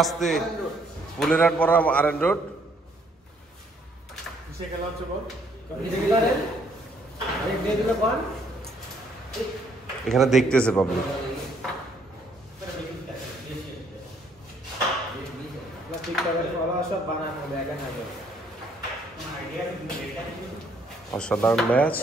আসতে পুলেরহাট পড়া R road. এখানে দেখতেছে পাবলিক। অসাধারণ ম্যাচ।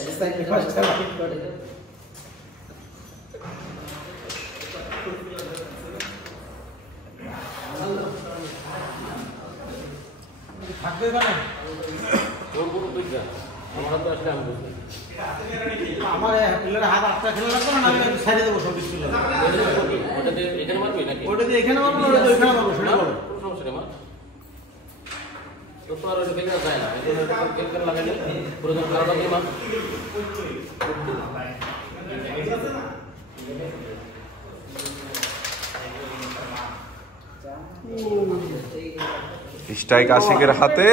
আমার হাত আটটা খেলে লাগবে না, সাইডে দেবো সব কিছু। এখানে মারবি নাকি? ওটা দিয়ে এখানে মারবো, ওটা দিয়ে এখানে মারবো, সেটা বলো। কোনো সমস্যা নেই, মার। তো আর ওটা খেলে যায় না, এটা খেলে লাগালে পুরো জন খারাপ লাগে মার। স্ট্রাইক আশিকের হাতে।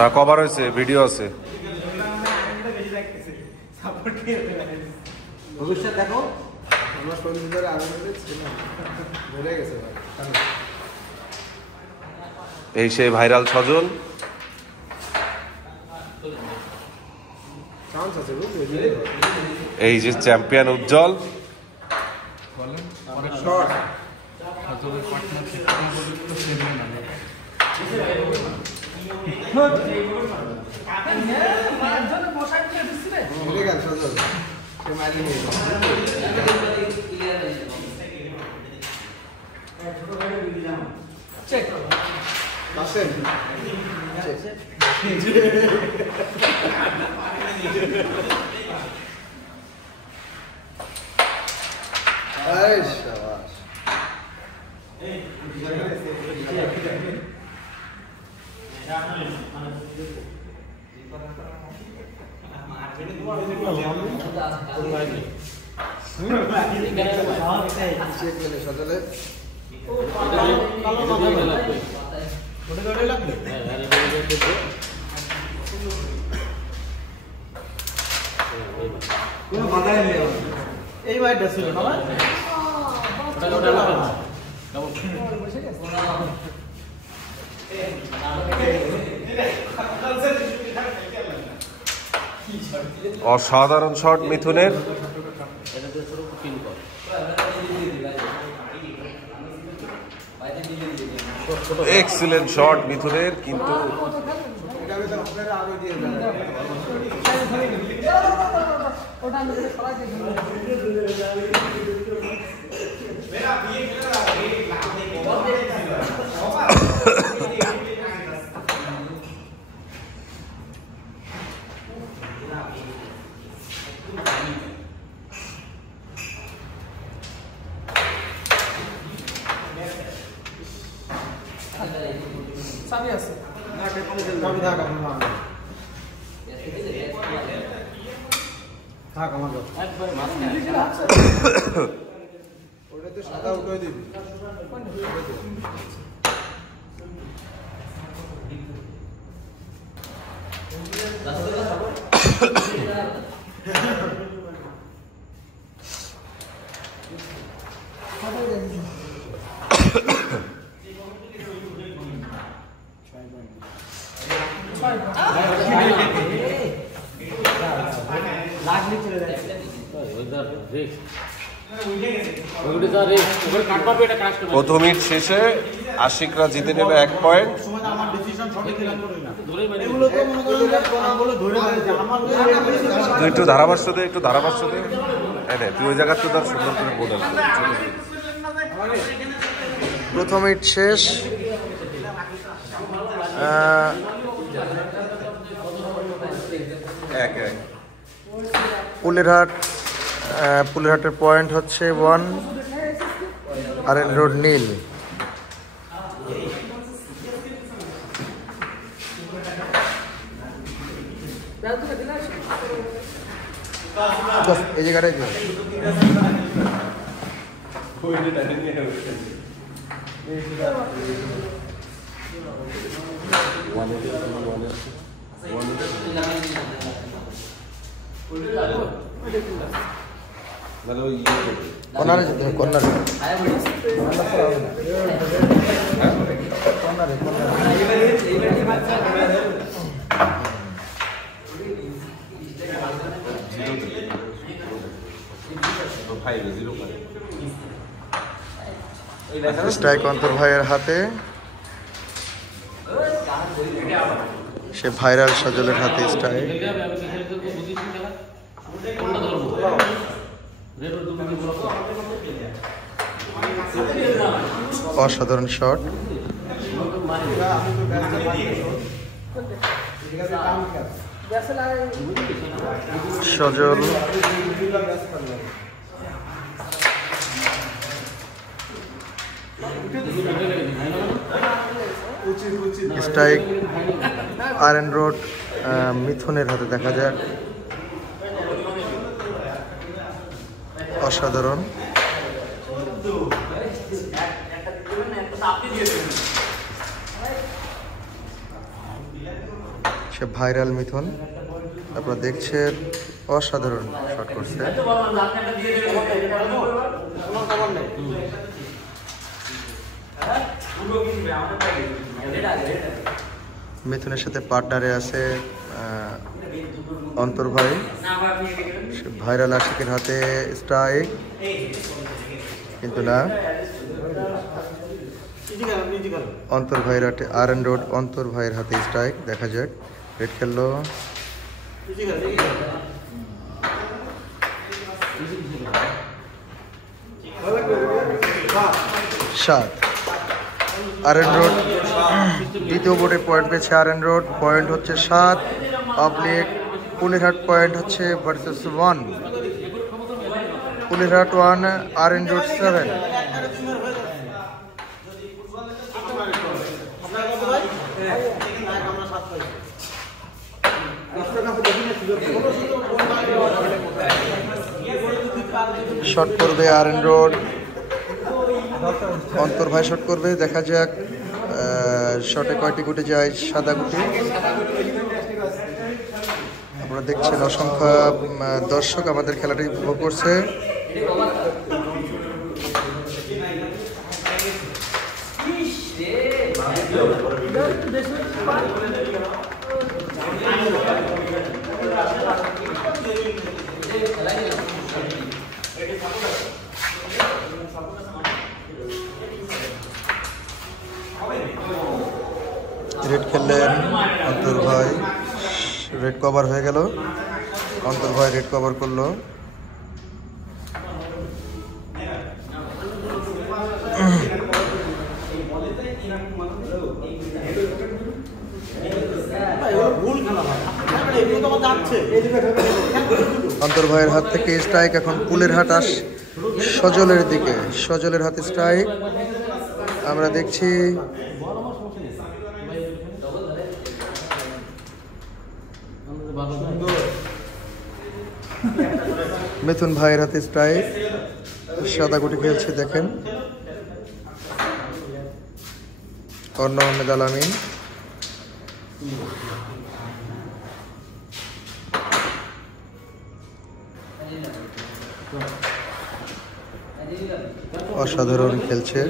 না কভার হয়েছে, ভিডিও আছে। ভবিষ্যৎ দেখো, আমার শরীর ধরে ভুলে গেছে। এই সেই ভাইরাল সজল। এই যে চ্যাম্পিয়ন উজ্জ্বল। এই বাইটা ছিল না, অসাধারণ শট মিথুনের। এক্সিলেন্ট শট মিথুনের, কিন্তু চাবি আছে না, চাবি থাক আমার, থাক আমার একবার ওটাতে সাদা উঠে দিবি। প্রথম হিট শেষে আশিকরা জিতে নেবে 1 পয়েন্ট। তুই একটু ধারাভাষ্য দে, একটু ধারাভাষ্য দে। তুই ওই জায়গাতে তার সুন্দর করে বলে। প্রথম হিট শেষ, পুলেরহাটের পয়েন্ট হচ্ছে 1, আরএন রোড নীল। এই জায়গাটাই দিও। কর্নারে যেতে হবে, কর্নারে। স্ট্রাইক অন্তর ভাইয়ের হাতে, সে ভাইরাল সজলের হাতে স্ট্রাইক। অসাধারণ শট। সজল স্ট্রাইক আরএন রোড মিথুনের হাতে, দেখা যাক। অসাধারণ। সে ভাইরাল মিথুন, আপনারা দেখছেন, অসাধারণ শট করছে। মিথুনের সাথে পার্টনারে আছে অন্তর ভাই। ভাইরাল আশিকের হাতে স্ট্রাইক, কিন্তু না, অন্তর ভাইয়ের হাতে আরএন রোড, অন্তর ভাইয়ের হাতে স্ট্রাইক। দেখা যাক, রেড খেললো। সাত আরএন রোড দ্বিতীয় বোর্ডে পয়েন্ট পেয়েছে। আরএন রোড পয়েন্ট হচ্ছে 7 অবলিক পুলেরহাট পয়েন্ট হচ্ছে versus 1। Pulerhat 1 R road 7। Shot করবে আরএন রোড, অন্তর ভাই শট করবে। দেখা যাক শটে কয়টি গুটি যায়। সাদা গুটি। আপনারা দেখছেন, অসংখ্য দর্শক আমাদের খেলাটি উপভোগ করছে। রেড খেললেন অন্তর ভাই, রেড কভার হয়ে গেল। অন্তর ভাই রেড কভার করলো। অন্তর ভাইয়ের হাত থেকে স্ট্রাইক, এখন পুলেরহাট সজলের দিকে। সজলের হাতে স্ট্রাইক আমরা দেখছি। মিথুন ভাইয়ের হাতে স্ট্রাইক, সাদা গুটি খেলছে, দেখেন। অন্য আহমেদ আলামিন। অসাধারণ খেলছে।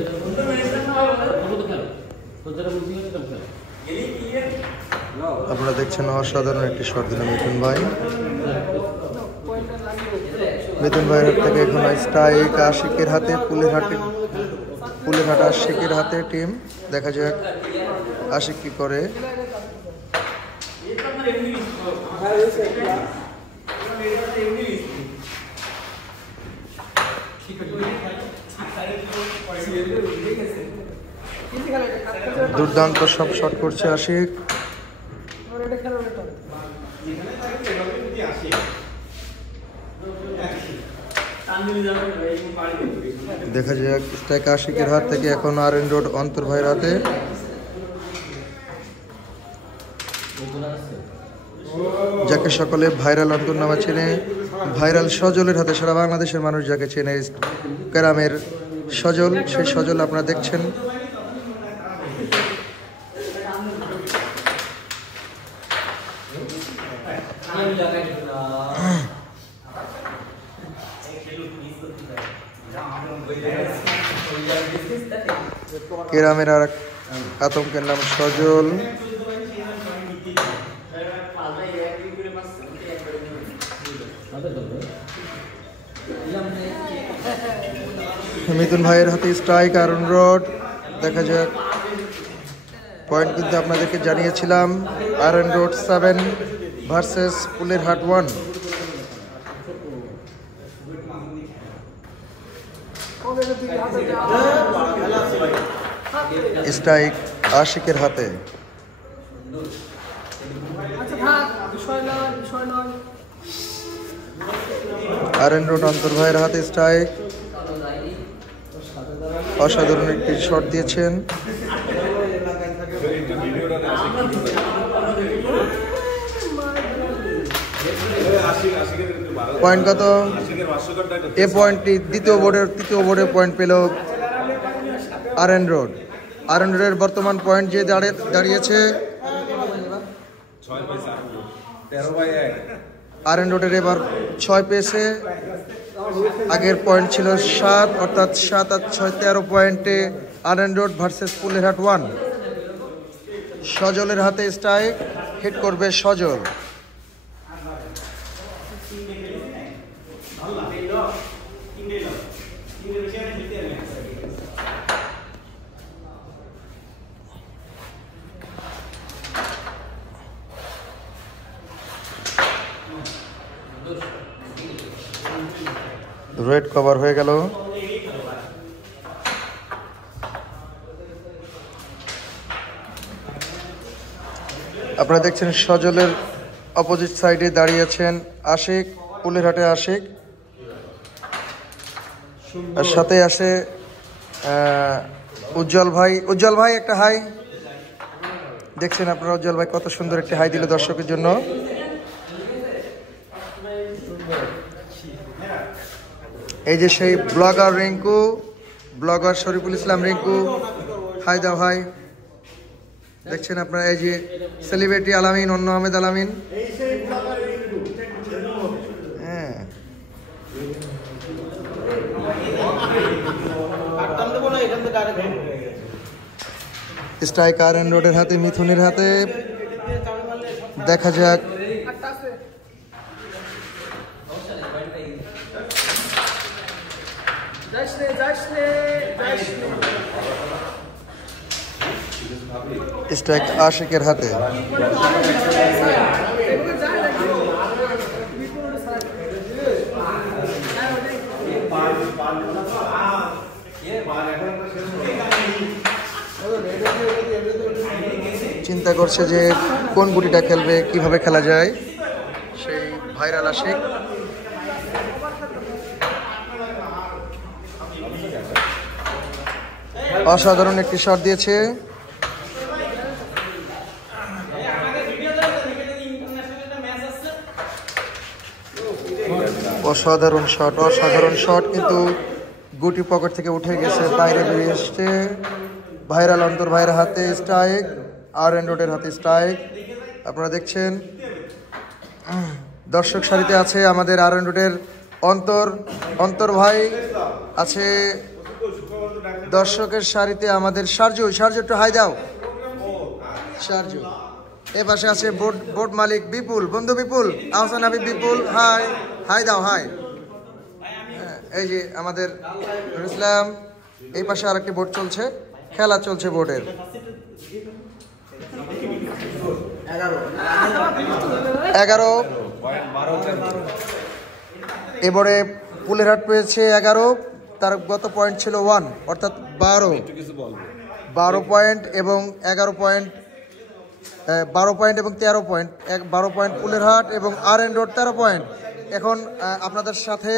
আপনারা দেখছেন, অসাধারণ একটি শট দিল মিথুন ভাই। মিথুন ভাইয়ের হাত থেকে এখন স্ট্রাইক আশিকের হাতে, পুলেরহাট আশিকের হাতে টিম। দেখা যাক আশিক কি করে। দুর্দান্ত সব শট করছে আশিক। দেখা যাক স্ট্রাইক আশিকের হাত থেকে এখন আরএন রোড অন্তর ভাইয়ের হাতে। যাকে সকলে ভাইরাল অন্তর নামে চেনে, ভাইরাল সজলের হাতে সারা বাংলাদেশের মানুষ যাকে চেনে, গ্রামের সজল, সেই সজল আপনারা দেখছেন। গ্রামের আর এক আতঙ্কের নাম সজল। মিথুন ভাইয়ের হাতে স্ট্রাইক আয়রন রড, দেখা যাক। পয়েন্ট কিন্তু আপনাদেরকে জানিয়েছিলাম, iron rod 7 versus Pulerhat 1। Strike আশিকের হাতে। আয়রন রড অন্তর ভাইয়ের হাতে স্ট্রাইক। অসাধারণ একটি শট দিয়েছেন। পয়েন্ট কত? এ পয়েন্টটি তৃতীয় বোর্ডের পয়েন্ট পেল আয়রন রড। আয়রন রোডের বর্তমান পয়েন্ট যে দাঁড়িয়েছে, আয়রন রোডের এবার 6 পেয়েছে। আগের পয়েন্ট ছিল 7, অর্থাৎ 7 আর 6 13 পয়েন্টে আয়রন রোড ভার্সেস পুলেরহাট 1। সজলের হাতে স্ট্রাইক, হিট করবে সজল। রেড কভার হয়ে গেল। আপনারা দেখছেন সজলের অপোজিট সাইডে দাঁড়িয়ে আছেন আশিক, পুলেরহাটে আশিক, আর সাথে আসে উজ্জ্বল ভাই। উজ্জ্বল ভাই একটা হাই দেখছেন আপনারা, উজ্জ্বল ভাই কত সুন্দর একটি হাই দিল দর্শকের জন্য। এই যে সেই blogger Rinku, blogger Shariful Islam Rinku, high দাও হাই। দেখছেন আপনারা এই যে সেলিব্রিটি আলামিন, অন্য আহমেদ আলামিন। হ্যাঁ, স্ট্রাইক আয়রন রোডের হাতে, মিথুনের হাতে। দেখা যাক স্ট্রাইক আশিকের হাতে। চিন্তা করছে যে কোন গুটিটা খেলবে, কিভাবে খেলা যায়, সেই ভাইরাল আশিক। অসাধারণ একটি শট দিয়েছে। অসাধারণ শট, অসাধারণ শট, কিন্তু গুটি পকেট থেকে উঠে গেছে, বাইরে বেরিয়ে এসছে। ভাইরাল অন্তর ভাইয়ের হাতে স্ট্রাইক, আয়রন রোডের হাতে স্ট্রাইক। আপনারা দেখছেন দর্শক সারিতে আছে আমাদের আয়রন রোডের অন্তর ভাই আছে, দর্শকের সারিতে আমাদের সার্জু একটু হাই দাও সার্জু। এ পাশে আছে বোর্ড মালিক বিপুল, বন্ধু বিপুল, আহসান হাবিব বিপুল, হাই দাও হাই। এই যে আমাদের ইসলাম, এই পাশে আর একটি বোর্ড চলছে, খেলা চলছে বোর্ডের। 11 এবারে পুলেরহাট পেয়েছে 11, তার গত পয়েন্ট ছিল 1, অর্থাৎ 12 পয়েন্ট এবং 11 পয়েন্ট, 12 পয়েন্ট এবং 13 পয়েন্ট, 12 পয়েন্ট পুলেরহাট এবং আয়রন রোড 13 পয়েন্ট। এখন আপনাদের সাথে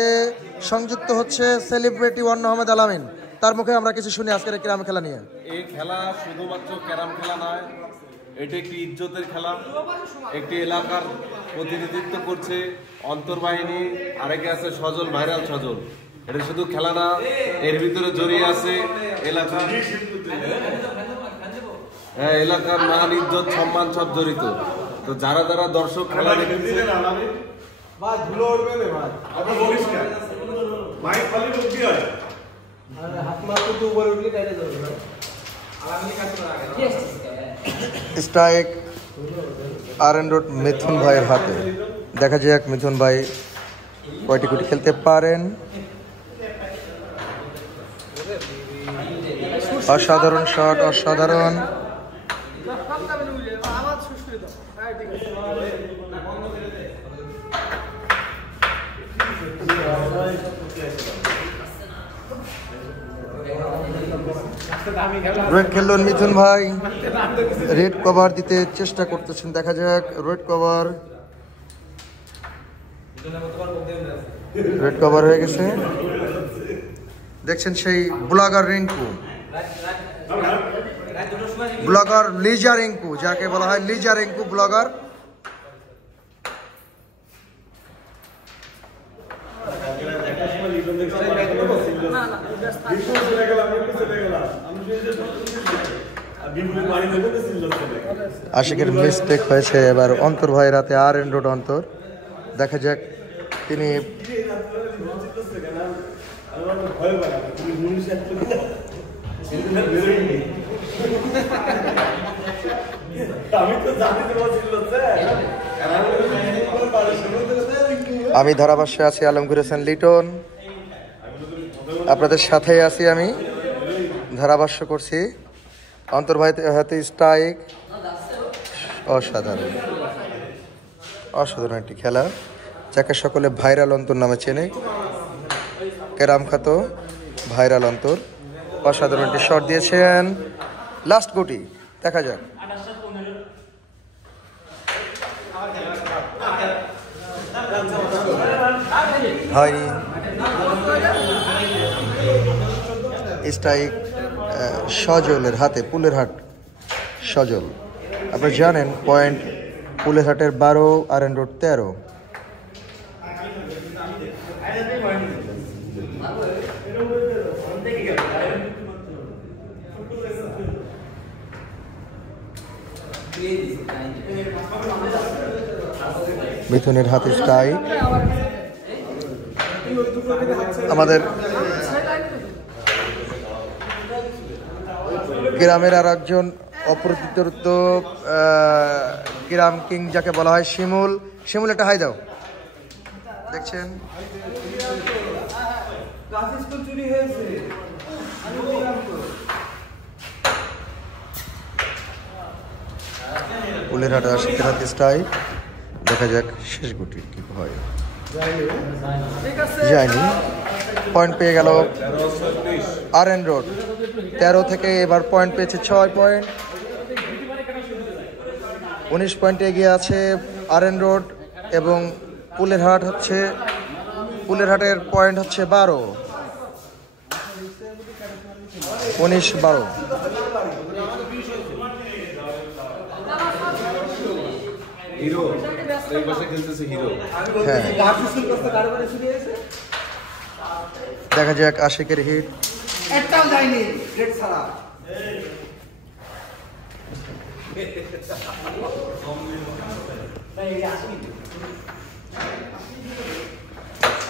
সংযুক্ত হচ্ছে সেলিব্রিটি অন্য আহমেদ আলামিন, তার মুখে আমরা কিছু শুনি আজকের ক্যারাম খেলা নিয়ে। এই খেলা শুধুমাত্র ক্যারাম খেলা নয়, এটি একটি ইজ্জতের খেলা, একটি এলাকার প্রতিনিধিত্ব করছে অন্তর্বাহিনী, আরেকে আছে সজল, ভাইরাল সজল। এটা শুধু খেলা না, এর ভিতরে জড়িয়ে আছে এলাকার মান, ইজ্জত, সম্মান সব জড়িত। তো যারা যারা দর্শক খেলা দেখেছে স্ট্রাইক RN রোড মিথুন ভাইয়ের হাতে। দেখা যাক মিথুন ভাই কয়টি গুটি খেলতে পারেন। অসাধারণ শট, অসাধারণ। রেড খেললেন মিথুন ভাই, রেড কভার দিতে চেষ্টা করতেছেন। দেখা যাক রেড কভার হয়ে গেছে। দেখছেন সেই ব্লগার রিঙ্কু, ব্লগার লিজা রিঙ্কু, যাকে বলা হয় লিজা রিঙ্কু ব্লগার। আশিকের মিস্টেক হয়েছে এবার অন্তর ভাইয়ের হাতে, RN রোড অন্তর। দেখা যাক তিনি আমি ধারাভাষ্যে আছি আলমগীর হোসেন লিটন, আপনাদের সাথেই আছি। আমি ধারাভাষ্য করছি। অন্তর ভাই হাতে স্ট্রাইক, অসাধারণ অসাধারণ একটি খেলা, যাকে সকলে ভাইরাল অন্তর নামে চেনে। ক্যারাম খ্যাত ভাইরাল অন্তর অসাধারণ একটি শট দিয়েছেন। লাস্ট গুটি, দেখা যাক। হয়নি। স্ট্রাইক সজলের হাতে, পুলের হাট সজল। আপনারা জানেন পয়েন্ট পুলের হাটের 12, RN রোড 13। মিথুনের হাতে স্ট্রাইক। আমাদের গ্রামের আর একজন অপ্রতিরোধ্য গ্রাম কিং যাকে বলা হয় শিমুল। শিমুল একটা হাই দাও। দেখছেন পুলের হাটে আশিকের হাতে স্ট্রাইক। দেখা যাক শেষ গুটি কি হয়। যায়নি, পয়েন্ট পেয়ে গেল RN রোড। 13 থেকে এবার পয়েন্ট পেয়েছে 6 পয়েন্ট। 19 পয়েন্টে এগিয়ে আছে RN রোড এবং পুলের হাটের পয়েন্ট হচ্ছে 12, 19-12। হিরো এই পাশে খেলতেছে হিরো। হ্যাঁ, দেখা যাক আশিকের হিট। একটাও যায়নি রেড ছাড়া।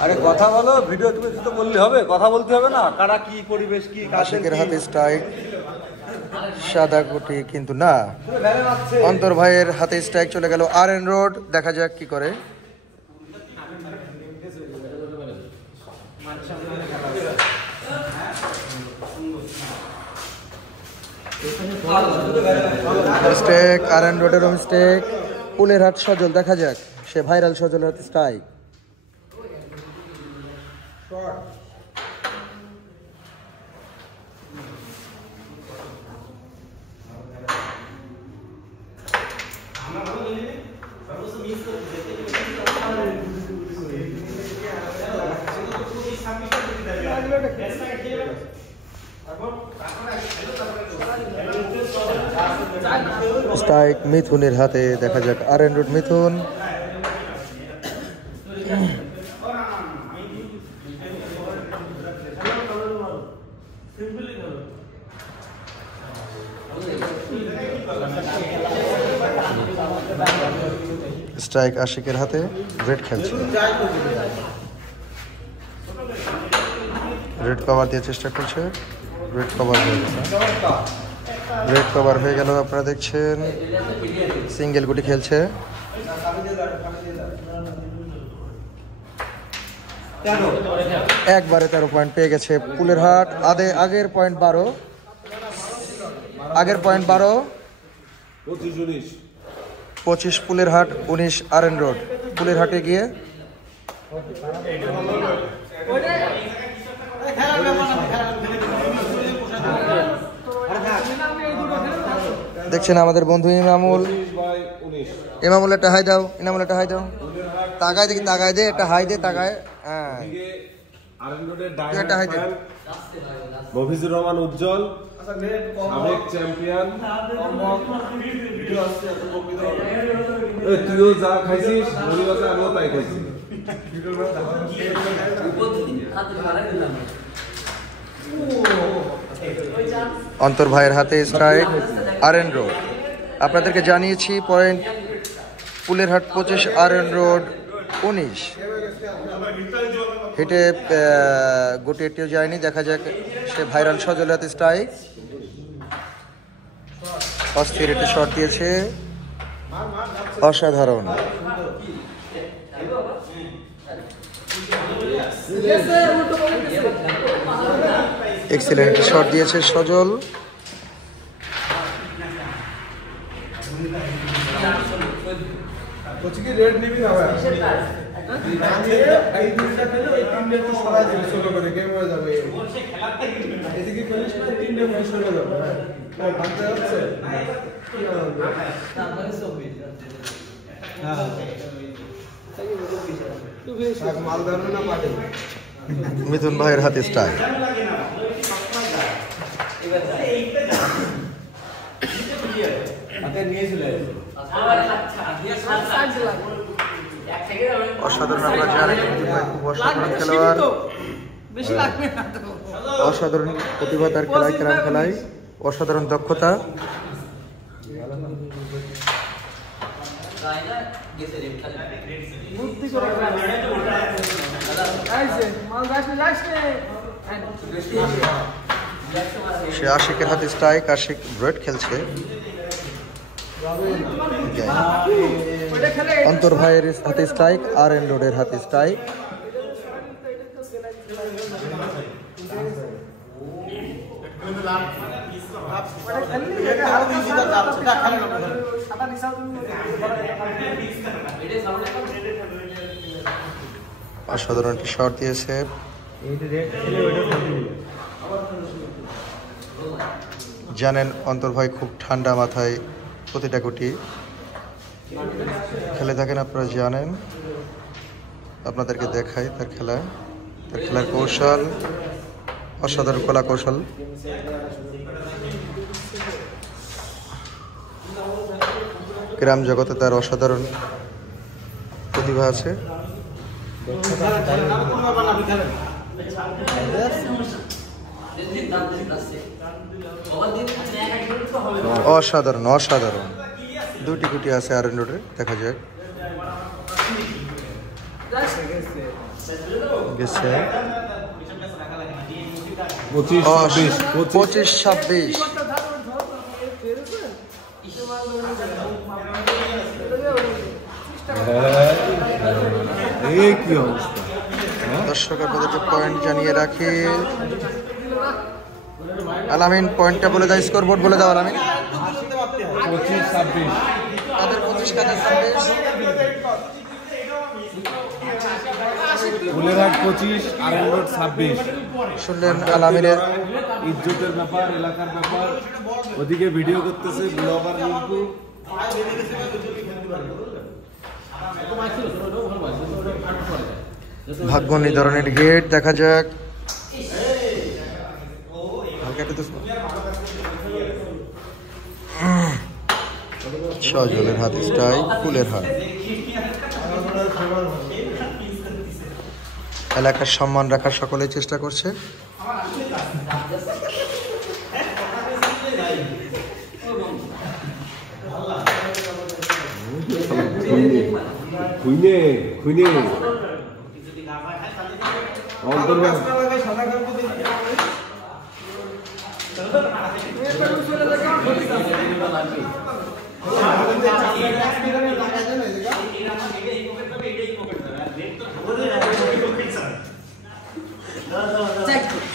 আরে কথা বলো, ভিডিও তুমি তো বললে হবে, কথা বলতে হবে না, কারা কি পরিবেশ কি। আশিকের হাতে স্ট্রাইক, সাদা গুটি কিন্তু না। অন্তর ভাইয়ের হাতে স্ট্রাইক চলে গেল RN রোড। দেখা যাক কি করে। মিস্টেক, RN রোডেরও মিস্টেক। পুলের হাট সজল, দেখা যাক সে ভাইরাল সজলের হাতে স্ট্রাইক। স্ট্রাইক মিথুনের হাতে, দেখা যাক আরএন রোড মিথুন। স্ট্রাইক আশিকের হাতে, রেড খেলছে, রেড কভার দিয়ে চেষ্টা করছে, রেড কভার হয়ে গেছে, রেড কভার হয়ে গেল। আপনারা দেখছেন সিঙ্গেল গুটি খেলছে, একবারে 13 পয়েন্ট পেয়ে গেছে পুলের হাট। আগের পয়েন্ট 12, আগের পয়েন্ট 12, 25 পুলের হাট, 19 আরএন রোড। পুলের হাটে গিয়ে দেখছেন আমাদের বন্ধু ইমামুল। ইমামুল একটা হাই দাও, ইনামুল একটা হাই দাও, তাকায় দেখি, তাকায় দে, একটা হাই দে, তাকায়। হ্যাঁ, একটা হাই দে। মফিজুর রহমান উজ্জ্বল, সাবেক চ্যাম্পিয়ন। তুইও যা খাইছিস, আমিও তাই খাইছি। অন্তর ভাইয়ের হাতে স্ট্রাইক আরএন রোড। আপনাদেরকে জানিয়েছি পয়েন্ট পুলের হাট 25, আরএন রোড 19। হিটে গুটি এটিও যায়নি, দেখা যাক। সে ভাইরাল সজল হাতে স্ট্রাইক, অস্থির একটি শট দিয়েছে, অসাধারণ। এক্সিলেন্ট শট দিয়েছে সজল। মিথুন ভাইয়ের হাতে স্ট্রাইক। অসাধারণ, আমরা জানি খুব অসাধারণ খেলোয়াড়, অসাধারণ প্রতিভা তার খেলায়, ক্যারাম খেলায় অসাধারণ দক্ষতা। সে আশিকের হাতে স্ট্রাইক, আশিক রেড খেলছে। অন্তর ভাইয়ের হাতে স্ট্রাইক, আরএন রোডের হাতে স্ট্রাইক। অসাধারণ একটি শট দিয়েছে। জানেন অন্তর ভাই খুব ঠান্ডা মাথায় প্রতিটা গুটি খেলে থাকেন, আপনারা জানেন। আপনাদেরকে দেখাই তার খেলা, তার খেলার কৌশল, অসাধারণ কলা কৌশল। গ্রাম জগতে তার অসাধারণ প্রতিভা আছে। অসাধারণ, অসাধারণ দুটি গুটি আছে আরএন রোডে, দেখা যাক। গেছে 25-26। দর্শক আপনাদেরকে পয়েন্ট জানিয়ে রাখি। আলামিন পয়েন্টটা বলে দাও, স্কোর বোর্ড বলে দাও আলামিন। 25-26 তাদের 25 কাদের 26। ফুলেরহাট 25, আরএন রোড 26। শুনলেন আলামিনের ইজ্জতের ব্যাপার, এলাকার ব্যাপার। ওদিকে ভিডিও করতেছে ব্লগার রিঙ্কু। ভাগ্য নির্ধারণের গেট, দেখা যাক। হালকা একটু সজলের হাতে স্ট্রাইক ফুলের হাট। এলাকার সম্মান রাখার সকলেই চেষ্টা করছে। খুইনে খুইনে অন্তর্বাস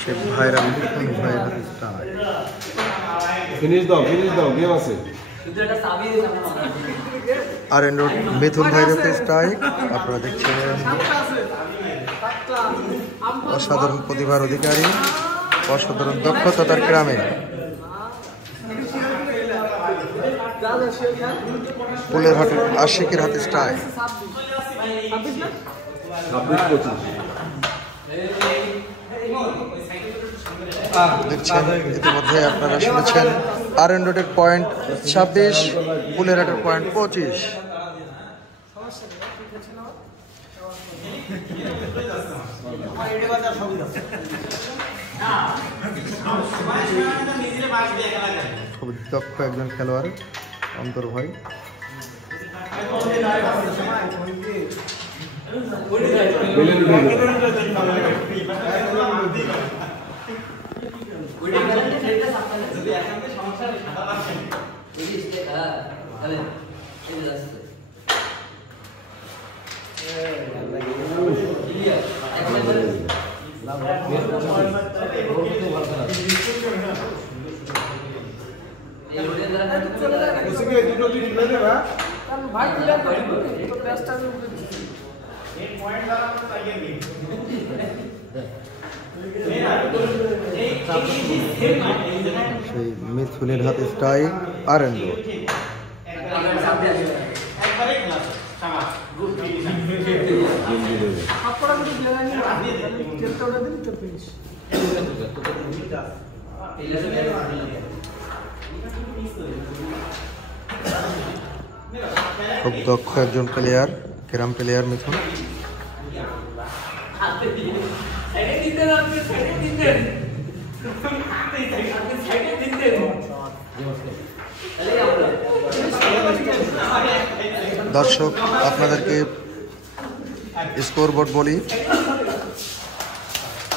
সে ভাইরা মিঠুন ভাইয়ের হাতে স্ট্রাইক। ফিনিশ দাও গেম আছে। আর এন্ড রোড মিথুন ভাইয়ের হাতে স্ট্রাইক। আপনারা দেখছেন অসাধারণ প্রতিভার অধিকারী, অসাধারণ দক্ষতা তার গ্রামে। ফুলের হাটের আশিকের হাতে স্ট্রাইক। 26-25 দেখছেন ইতিমধ্যে আপনারা শুনেছেন আর এন রোডের পয়েন্ট 26, ফুলের হাটের পয়েন্ট 25। খুব দক্ষ একজন খেলোয়াড় অন্তর ভাই। সেই মিথুনের হাতে স্ট্রাইক আর এন রোড। খুব দক্ষ একজন প্লেয়ার, গ্রাম প্লেয়ার মিথুন। দর্শক আপনাদেরকে স্কোর বোর্ড বলি।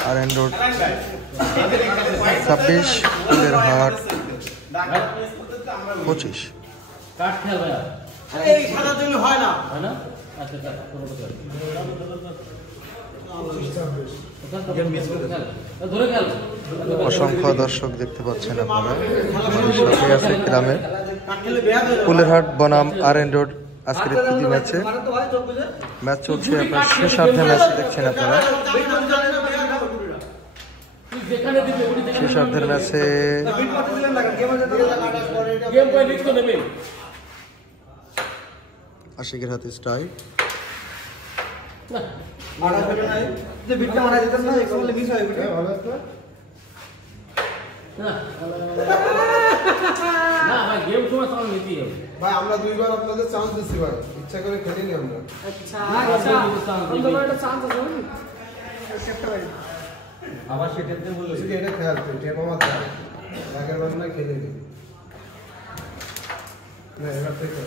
আর এন রোড 26, ফুলের হাট 25। অসংখ্য দর্শক দেখতে পাচ্ছেন আপনারা। আমাদের সাথে আছে গ্রামের ফুলেরহাট বনাম আর এন রোড আজকের প্রীতি ম্যাচে। ম্যাচ চলছে আপনার শেষার্ধে ম্যাচ দেখছেন আপনারা। শেষার্ধের ম্যাচে আশিকের হাতে স্ট্রাইক। ভাই আমরা দুইবার আপনাদের চান্স দিচ্ছি ভাই, ইচ্ছা করে খেলিনি আমরা। আবার সেক্ষেত্রে বলছি যে এটা খেয়াল এটা কমা খেয়াল আগের বার না খেলিনি না, এবার থেকে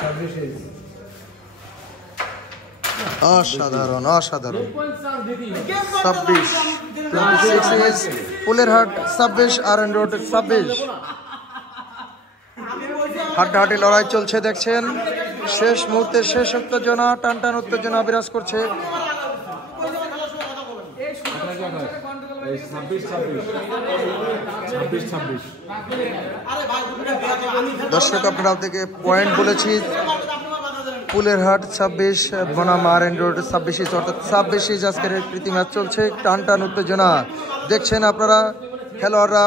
26 অসাধারণ অসাধারণ 26 ফুলেরহাট 26 আর এন রোড 26। হাড্ডাহাড্ডি লড়াই চলছে দেখছেন। শেষ মুহূর্তে শেষ উত্তেজনা, টান টান উত্তেজনা বিরাজ করছে। দর্শক আপনারা থেকে পয়েন্ট বলেছি। ফুলেরহাট 26 বনাম আর এন রোড 26, অর্থাৎ 26 আজকের প্রীতি ম্যাচ চলছে। টান টান উত্তেজনা দেখছেন আপনারা। খেলোয়াড়রা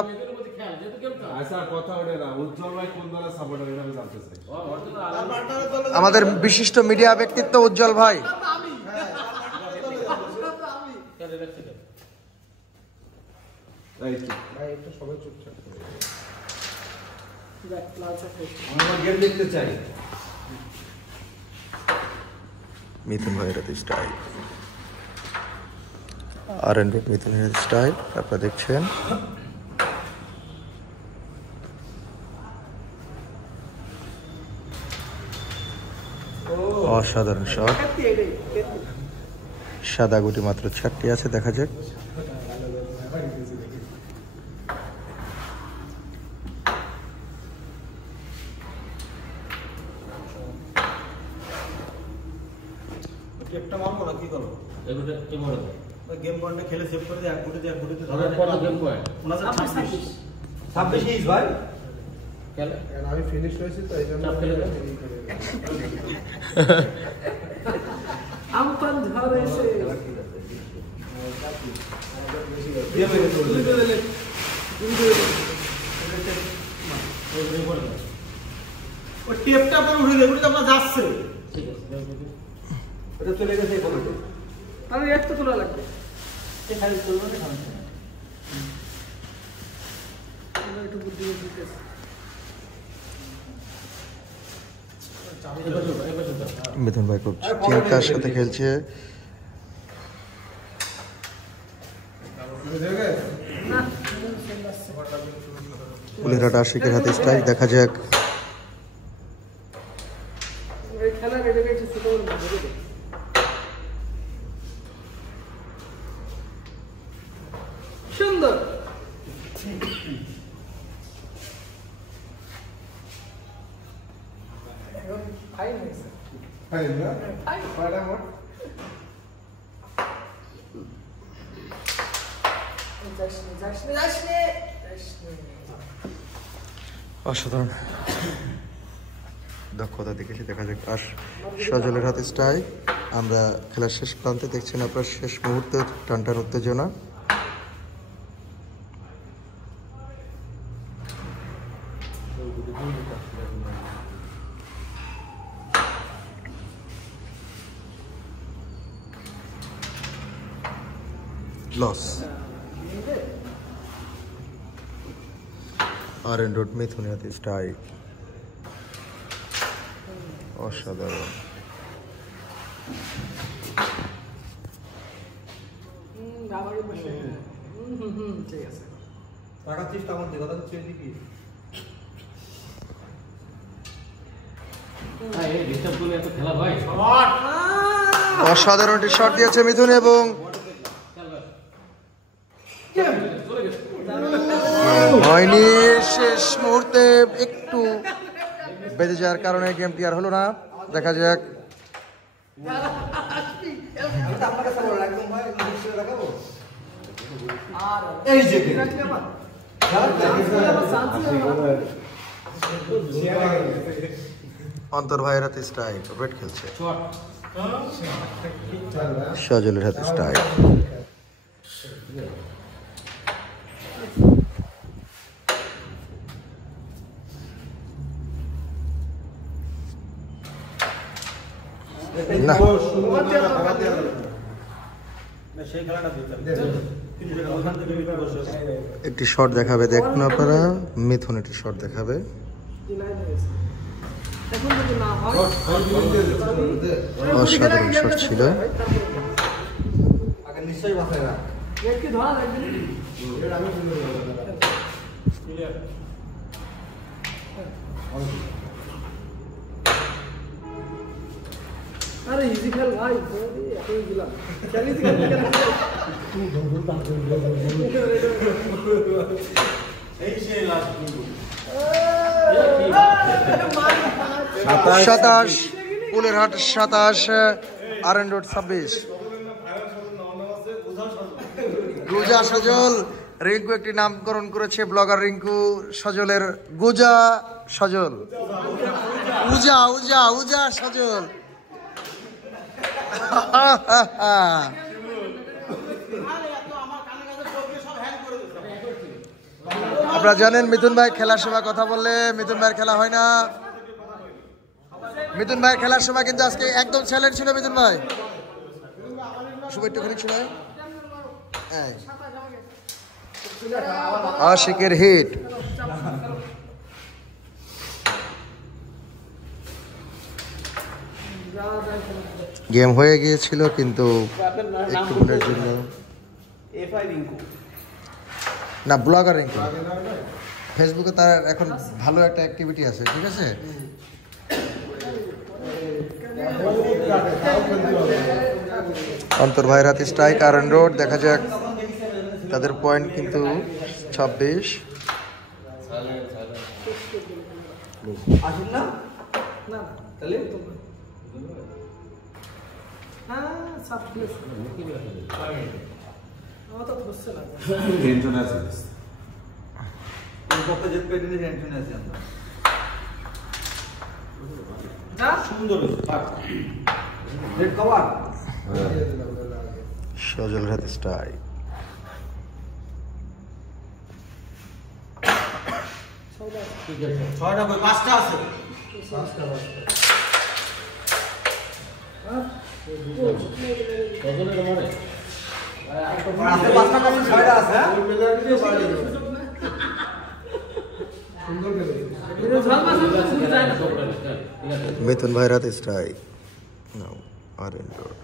আমাদের বিশিষ্ট মিডিয়া ব্যক্তিত্ব উজ্জ্বল ভাই। আমরা গেম দেখতে চাই। মিথুন ভাইয়ের হাতে স্টাইল, R&D মিথুনের স্টাইল আপনারা দেখছেন। অসাধারণ শট, সাদা গুটি মাত্র 4টি আছে, দেখা যাক। টেপটা মারবো না কি করবো? এগুলো কি বলে? ওই গেম পয়েন্টটা খেলে সেভ করে দিয়ে এক গুটিতে তাহলে কত গেম পয়েন্ট? 26 ভাই। খেলে কারণ আমি ফিনিশ হয়েছি তো এই জন্য চাপ খেলে দাও। আমপান ধরেছে। দিয়ে মেরে চলে। ওই টেপটা পরে উঠে দেবে, গুটিতে আপনার যাচ্ছে। ঠিক আছে। এটা চলে গেছে এই পকেটে। তাহলে একটা তোলা লাগবে। এই খালি চলবে না খালি। একটু বুদ্ধি দিতে। মিথুন ভাই খুব চিন্তার সাথে খেলছে। পুলেরহাট আশিকের হাতে স্ট্রাইক, দেখা যাক। সুন্দর। অসাধারণ দক্ষতা দেখেছি, দেখা যাক। আর সজলের হাতে স্ট্রাইক। আমরা খেলার শেষ প্রান্তে দেখছেন আপনার শেষ মুহূর্তের টানটার উত্তেজনা। লস। R&D মিথুনের হাতে স্ট্রাইক, অসাধারণ। টাকা চেষ্টা আমাদের কথা হচ্ছে কি? ভাই এই ডিস্টার্ব করলে এত খেলা হয়? অসাধারণ একটি শট দিয়েছে মিথুন এবং হয়নি। শেষ মুহূর্তে একটু বেঁধে যাওয়ার কারণে গেমটি আর হলো না, দেখা যাক। এই যে অন্তর ভাইয়ের হাতে স্ট্রাইক, রেড খেলছে। সজলের হাতে স্ট্রাইক। না, সেই খেলাটা দিতে একটি শট দেখাবে, দেখুন আপনারা। মিথুন একটি শট দেখাবে। অসাধারণ শট ছিল। নিশ্চয়ই মাথায় রাখ। আরে ইজি খেল ভাই, এখনই দিলাম। খেলিস খেলতে খেলতে এই সেই লাস্ট 27 পুলেরহাট 27, R&D 26। গুজা সজল, রিঙ্কু একটি নামকরণ করেছে ব্লগার রিঙ্কু সজলের। গুজা সজল, উজা উজা উজা সজল। আপনারা জানেন মিথুন ভাই খেলার সময় কথা বললে মিথুন ভাইয়ের খেলা হয় না। মিথুন ভাই খেলার সময় কিন্তু আজকে একদম সাইলেন্ট ছিল মিথুন ভাই। শুভ একটুখানি ছিল। আশিকের হিট, গেম হয়ে গিয়েছিল কিন্তু একটু ভোটের জন্য না ব্লগার রিঙ্কু ফেসবুকে তার এখন ভালো একটা অ্যাক্টিভিটি আছে, ঠিক আছে। অন্তর ভাইয়ের হাতে স্ট্রাইক আরএন রোড, দেখা যাক তাদের পয়েন্ট কিন্তু 26। আসুন না তাহলে টেনশন আছে পক্ষে যে পেটে টেনশন আছে আমরা সুন্দর রেড কভার সজল হাতে স্ট্রাইক। ছয়টা কই পাঁচটা আছে পাঁচটা কম ছয়টা আছে মিথুন ভাইয়ের হাতে স্ট্রাইক আরএন রোড।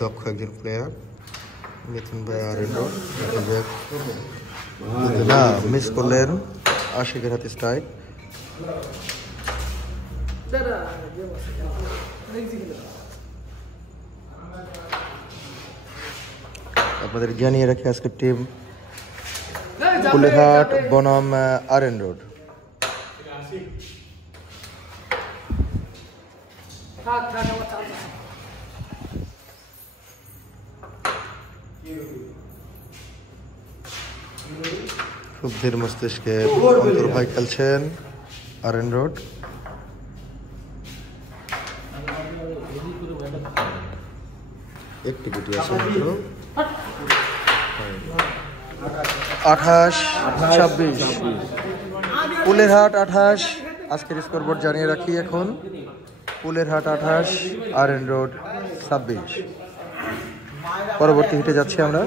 দক্ষ একজন প্লেয়ার মিথুন ভাই আরএন রোড, দেখা যাক না মিস করলেন। আশিকের হাতে স্ট্রাইক। আপনাদের জানিয়ে রাখি আজকের টিম কুলেহাট বনাম আরএন রোড। খুব ধীর মস্তিষ্কে অন্তর ভাই খেলছেন আরএন রোড। একটি গুটি আছে মাত্র। 28-26 কুলেরহাট 28। আজকের স্কোরবোর্ড জানিয়ে রাখি এখন কুলেরহাট 28 আরএন রোড 26। পরবর্তী হিটে যাচ্ছি আমরা।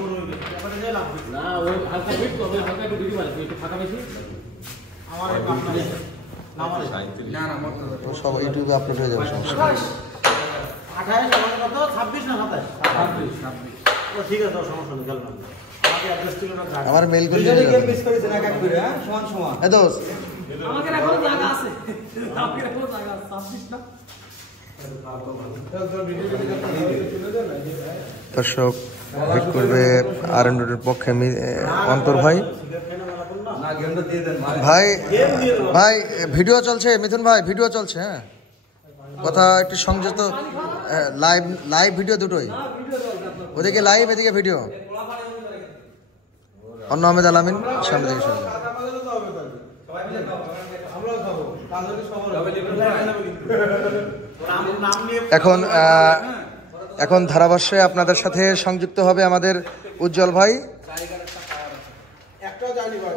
সব ইউটিউবে আপলোড হয়ে যাবে, সমস্যা নেই। 28 আমার কত 26 না 27 26 ঠিক আছে সমস্যা নেই খেললাম আমাকে অ্যাড্রেস ছিল না আমার মেল করে দুজনে গেম মিস করেছেন এক এক করে সমান সমান এ দোস্ত আমাকে এখনো জায়গা আছে, আমাকে এখনো জায়গা আছে 26 না। দর্শক হিট করবে আরএন রোডের পক্ষে অন্তর ভাই। না গেমটা দিয়ে দেন ভাই ভাই ভিডিও চলছে, মিথুন ভাই ভিডিও চলছে। হ্যাঁ কথা একটু সংযত, লাইভ ভিডিও দুটোই, ওদিকে লাইভ এদিকে ভিডিও। অন্য আহমেদ আলামিন সামনে থেকে শুরু। এখন ধারাভাষ্যে আপনাদের সাথে সংযুক্ত হবে আমাদের উজ্জ্বল ভাই।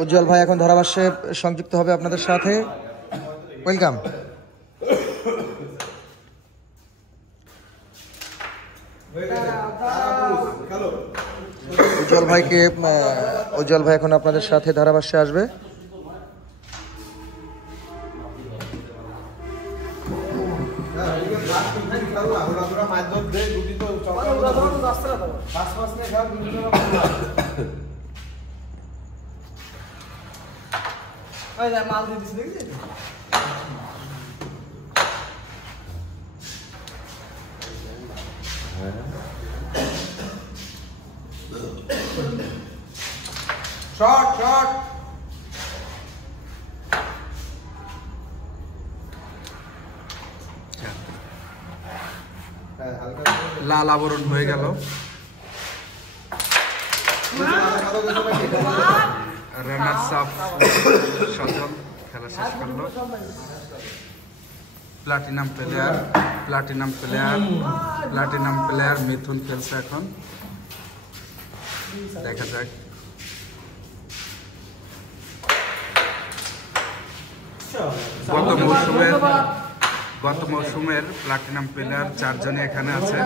উজ্জ্বল ভাই এখন ধারাভাষ্যে সংযুক্ত হবে আপনাদের সাথে। ওয়েলকাম। উজ্জ্বল ভাই এখন আপনাদের সাথে ধারাভাষ্যে আসবে। মাল দিয়ে দিস দেখছি শট লাল আবরণ হয়ে গেল। রানার্স আপ সজল খেলা শেষ করলো। প্লাটিনাম প্লেয়ার মিথুন খেলছে এখন। দেখা যাক গত মৌসুমের গত মৌসুমের প্লাটিনাম প্লেয়ার 4 জনই এখানে আছে।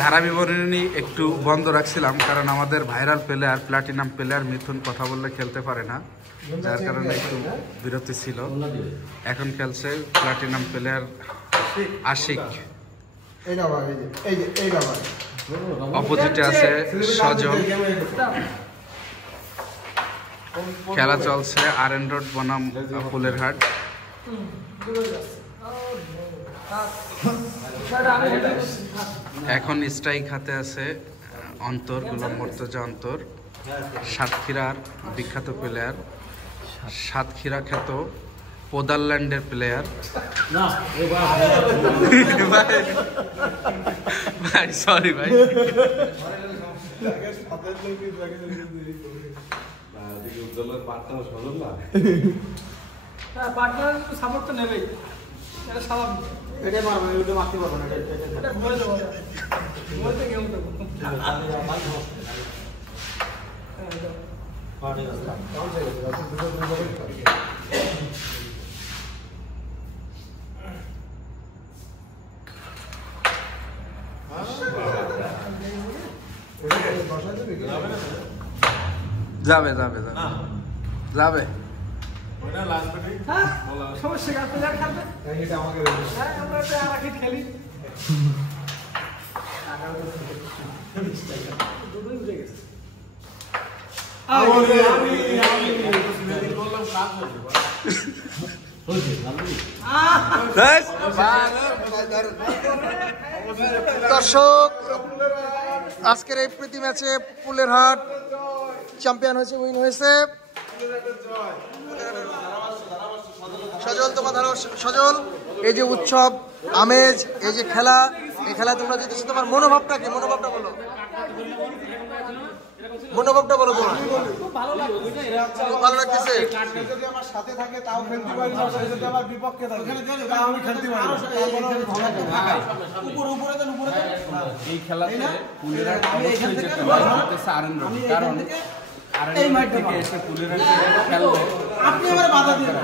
ধারা বিবরণী একটু বন্ধ রাখছিলাম কারণ আমাদের ভাইরাল প্লেয়ার প্লাটিনাম প্লেয়ার মিথুন কথা বললে খেলতে পারে না, যার কারণে একটু বিরতি ছিল। এখন খেলছে প্লাটিনাম প্লেয়ার আশিক, অপোজিটে আছে সজল। খেলা চলছে RN রোড বনাম ফুলেরহাট। এখন স্ট্রাইক হাতে আছে অন্তর, গোলাম মর্তজা অন্তর, সাতক্ষীরার বিখ্যাত প্লেয়ার, সাতক্ষীরা খ্যাত পোদারল্যান্ডের প্লেয়ার। ভাই সরি ভাই, পার্টনার সাপোর্ট তো নেবেই, এটা স্বাভাবিক। এটাই মারবো, এটা মারতে পারবো না, এটা ভয় দেবো, ভয় থেকে উঠতে যাবে যাবে যাবে যাবে। সমস্যা খেলবে, আমরা একটা আরাকি খেলি, দুটোই উঠে গেছে। দর্শক, আজকের এই প্রীতি ম্যাচে ফুলেরহাট চ্যাম্পিয়ন হয়েছে, উইন হয়েছে। সজল, তোমার ধারো সজল, এই যে উৎসব আমেজ, এই যে খেলা, এই খেলায় তোমরা জিতেছো, তোমার মনোভাবটা কি? মনোভাবটা বলো, মনোভাবটা বলো তোমার। খুব ভালো লাগতেছে। যদি আমার সাথে থাকে তাও খেলতে পারি, যদি আমার বিপক্ষে থাকে তাও আমি খেলতে পারি। এই খেলাতে ফুলেরহাট অবশ্যই যেতে হচ্ছে RN রোড, কারণ RN রোড থেকে এসে ফুলেরহাট খেলবে। আপনি আমার বাধা দিন,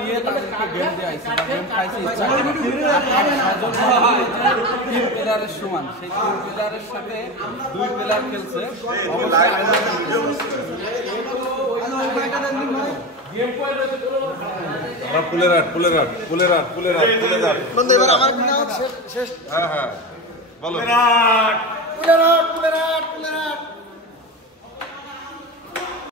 নিয়ে তাদেরকে গেম দিয়েছে, গেম খাইছে প্লেয়ারের সমান, সেই প্লেয়ারের সাথে 2 প্লেয়ার খেলছে। বন্ধু, এবার আমার শেষ। হ্যাঁ, বলো। ফুলেরহাট, ফুলেরহাট।